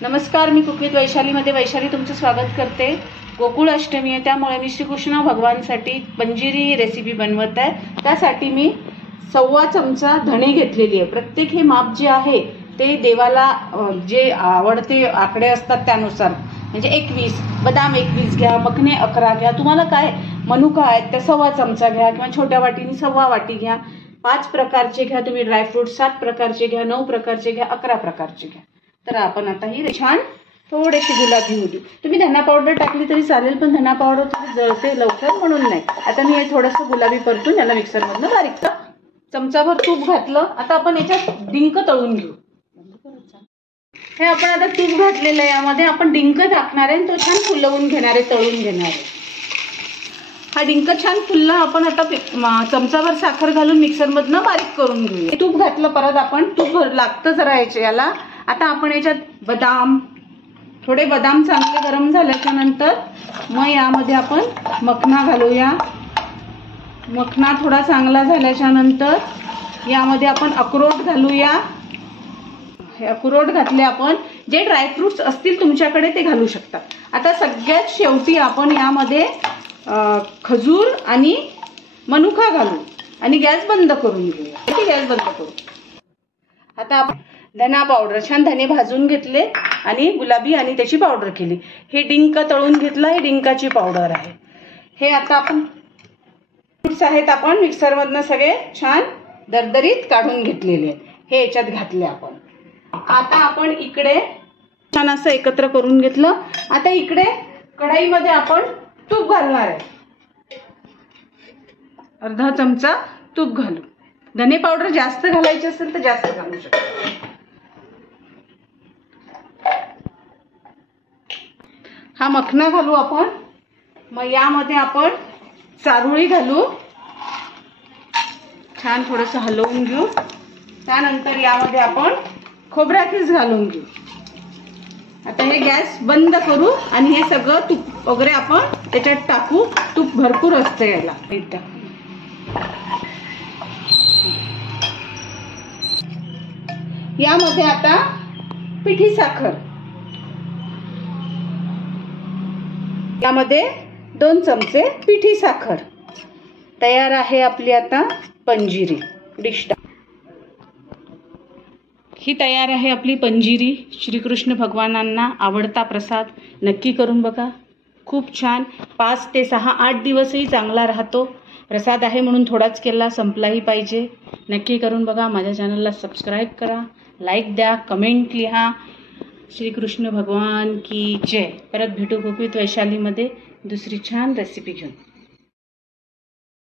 नमस्कार, मी cook with वैशालीमध्ये Vaishali तुमचं स्वागत करते। गोकुळ अष्टमी आहे, त्यामुळे मी श्रीकृष्ण भगवानसाठी पंजिरी रेसिपी बनवत आहे। त्यासाठी मी 1.25 चमचा धणे घेतलेली आहे। प्रत्येक हे माप जे आहे ते देवाला जे आवडते आकडे असतात त्यानुसार, म्हणजे 21 बदाम 21 घ्या, मखने 11 घ्या, तुम्हाला काय मनुका आहेत त्या 1.25 चमचा घ्या किंवा छोट्या वाटीने 1.25 वाटी घ्या। 5 प्रकारचे घ्या तुम्ही ड्रायफ्रूट, 7 प्रकारचे घ्या, 9 प्रकारचे घ्या, 11 प्रकारचे घ्या। तर आपण आता ही छान थोडीशी गुलाबी होऊ देऊ। तुम्ही धना पावडर टाकली तरी चालेल, पण धना पावडर थोडी जळते लवकर म्हणून नाही। आता मी हे थोडंसं गुलाबी परतून याला मिक्सरमधनं बारीक चमचाभर तूप घातलं। आता आपण याच्यात डिंक तळून घेऊ। हे आपण आता तूप घातलेलं आहे, यामध्ये आपण डिंक टाकणार आहे, तो छान फुलवून घेणार आहे, तळून घेणार आहे। हा डिंक छान फुलला, आपण आता चमचाभर साखर घालून मिक्सरमधनं बारीक करून घेऊ। तूप घातलं, परत आपण तूप लागतं जरा याला। आता आपण याच्यात बदाम, थोडे बदाम चांगले गरम झाल्याच्या नंतर मग यामध्ये आपण मखना घालूया। मखना थोडा चांगला झाल्याच्या नंतर यामध्ये आपण अक्रोड घालूया। हे अक्रोड घातले, आपण जे ड्रायफ्रुट्स असतील तुमच्याकडे ते घालू शकता। आता सगळ्यात शेवटी आपण यामध्ये खजूर आणि मनुका घालू आणि गॅस बंद करून घेऊया। गॅस बंद करू। आता आपण धना पावडर, छान धने भाजून घेतले आणि गुलाबी आणि त्याची पावडर केली। हे डिंक तळून घेतलं, हे डिंकाची पावडर आहे। हे आता आपण फ्रुट्स आहेत, आपण मिक्सरमधनं सगळे छान दरदरीत काढून घेतलेले आहेत, हे याच्यात घातले आपण। आता आपण इकडे छान असं एकत्र करून घेतलं। आता इकडे कढईमध्ये आपण तूप घालणार आहे, अर्धा चमचा तूप घालू। धने पावडर जास्त घालायची असेल तर जास्त घालू शकता। हा मखना घालू आपण। मग यामध्ये आपण चारोळी घालू, छान थोडंसं हलवून घेऊ। त्यानंतर यामध्ये आपण खोबऱ्याकीस घालून घेऊ। आता हे गॅस बंद करू आणि हे सगळं तूप वगैरे आपण त्याच्यात टाकू। तूप भरपूर असतं याला। यामध्ये आता पिठी साखर, यामध्ये 2 चमचे पिठी साखर। तयार आहे आपली आता पंजिरी डिश। ही तयार आहे आपली पंजिरी। श्रीकृष्ण भगवानांना आवडता प्रसाद, नक्की करून बघा, खूप छान। 5 ते 6 8 दिवसही चांगला राहतो। प्रसाद आहे म्हणून थोडाच केला, संपलाही पाहिजे। नक्की करून बघा। माझ्या चॅनलला सबस्क्राईब करा, लाईक द्या, कमेंट लिहा। श्रीकृष्ण भगवान की जय। परत भेटू कुक विथ वैशालीमध्ये दुसरी छान रेसिपी घेऊन।